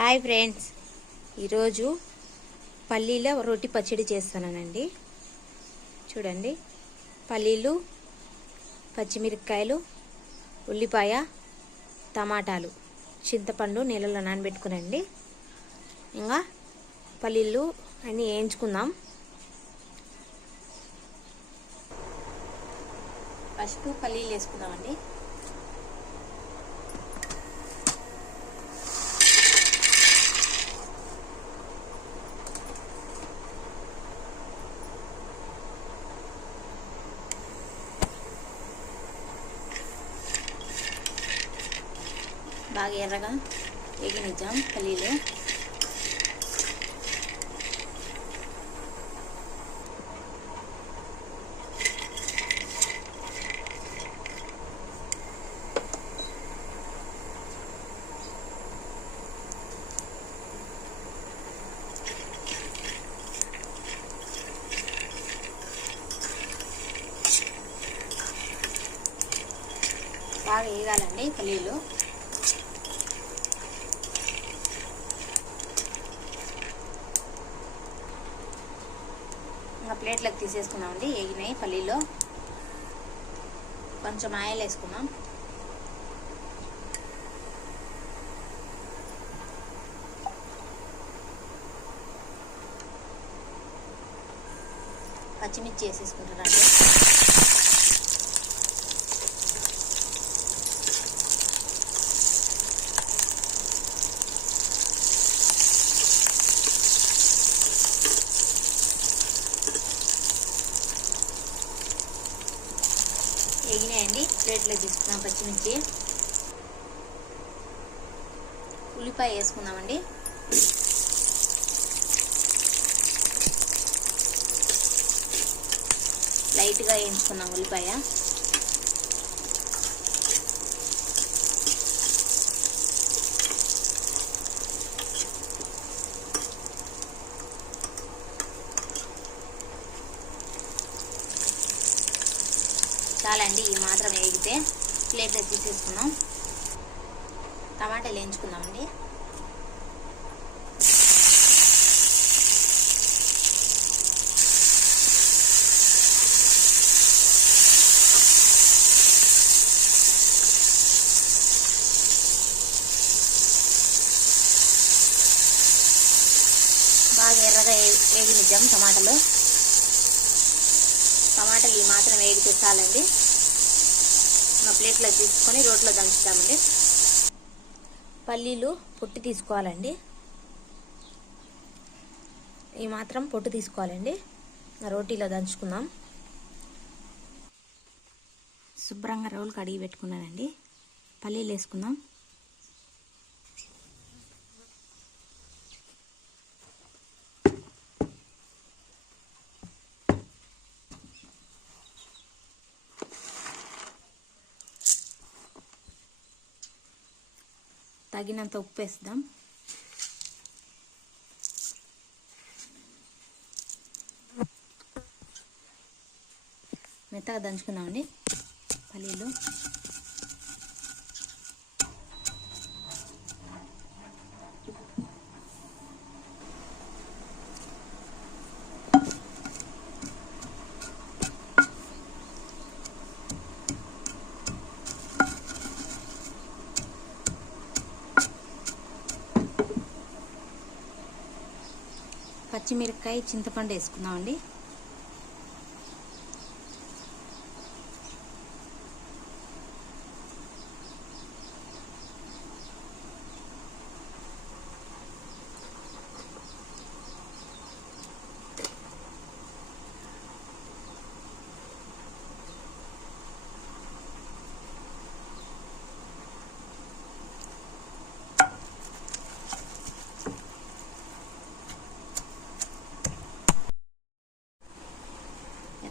Hi friends. ఈరోజు పల్లీల రొట్టి పచ్చడి చేస్తానండి చూడండి. పల్లీలు పచ్చిమిరపకాయలు ఉల్లిపాయ టమాటాలు చింతపండు నీళ్ళలో నానబెట్టుకునండి. ఇంకా పల్లీలు అన్నీ వేయించుకుందాం. ఫస్ట్ పల్లీలు వేసుకుందామండి. బాగా ఎర్రగా వేగనిద్దాం పల్లీలు. బాగా వేగాలండి పల్లీలు ఇంకా ప్లేట్లకు తీసేసుకున్నామండి. వేగినాయి పల్లీలో. కొంచెం ఆయిల్ వేసుకున్నాం పచ్చిమిర్చి వేసేసుకుంటున్నాండి ప్లేట్లో తీసుకున్నాం పచ్చిమిర్చి. ఉల్లిపాయ వేసుకుందామండి. లైట్గా వేయించుకున్నాం ఉల్లిపాయ. చాలండి ఇవి మాత్రం వేగితే ప్లేట్లో తీసేసుకున్నాం టమాటాలు వేయించుకుందామండి. బాగా ఎర్రగా వేగినిద్దాం టమాటాలు. టమాటాలు ఈ మాత్రం వేగితే చాలండి. ఒక ప్లేట్లో తీసుకొని రోట్లో దంచుతామండి. పల్లీలు పొట్టు తీసుకోవాలండి. ఈ మాత్రం పొట్టు తీసుకోవాలండి. రోటీలో దంచుకుందాం. శుభ్రంగా రోలు కడిగి పెట్టుకున్నానండి. పల్లీలు వేసుకుందాం. తగినంత ఉప్పు వేద్దాం. మెత్తగా దంచుకున్నామండి పల్లీలు. పచ్చిమిరపకాయ చింతపండు వేసుకుందామండి.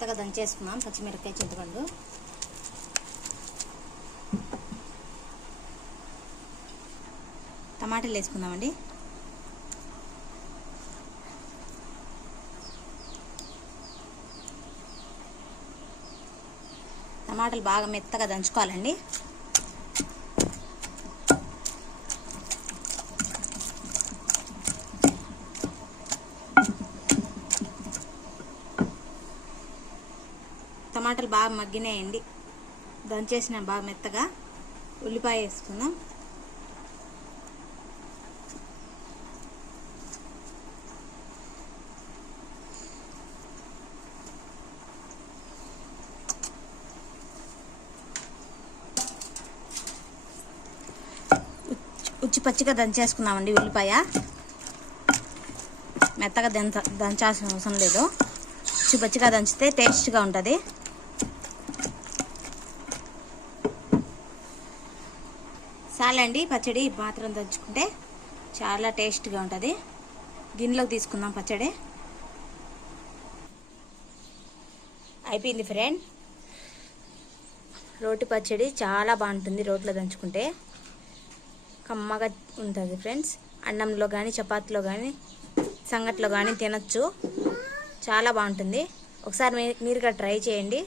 మెత్తగా దంచేసుకున్నాం పచ్చిమిరపకాయ చింతపండు. టమాటాలు వేసుకుందామండి. టమాటాలు బాగా మెత్తగా దంచుకోవాలండి. టమాటాలు బాగా మగ్గినాయండి. దంచేసిన బాగా మెత్తగా ఉల్లిపాయ వేసుకుందాం. ఉచ్చి- పచ్చిగా దంచేసుకుందామండి ఉల్లిపాయ. మెత్తగా దంచ దంచాల్సిన అవసరం లేదు. ఉచ్చి పచ్చిగా దంచితే టేస్ట్గా ఉంటుంది. చాలండి పచ్చడి మాత్రం దంచుకుంటే చాలా టేస్ట్గా ఉంటుంది. గిన్నెలోకి తీసుకుందాం పచ్చడి. అయిపోయింది ఫ్రెండ్. రోటి పచ్చడి చాలా బాగుంటుంది రోట్లో దంచుకుంటే. కమ్మగా ఉంటుంది ఫ్రెండ్స్. అన్నంలో కానీ చపాతీలో కానీ సంగట్లో కానీ తినచ్చు. చాలా బాగుంటుంది. ఒకసారి మీ- కూడా ట్రై చేయండి.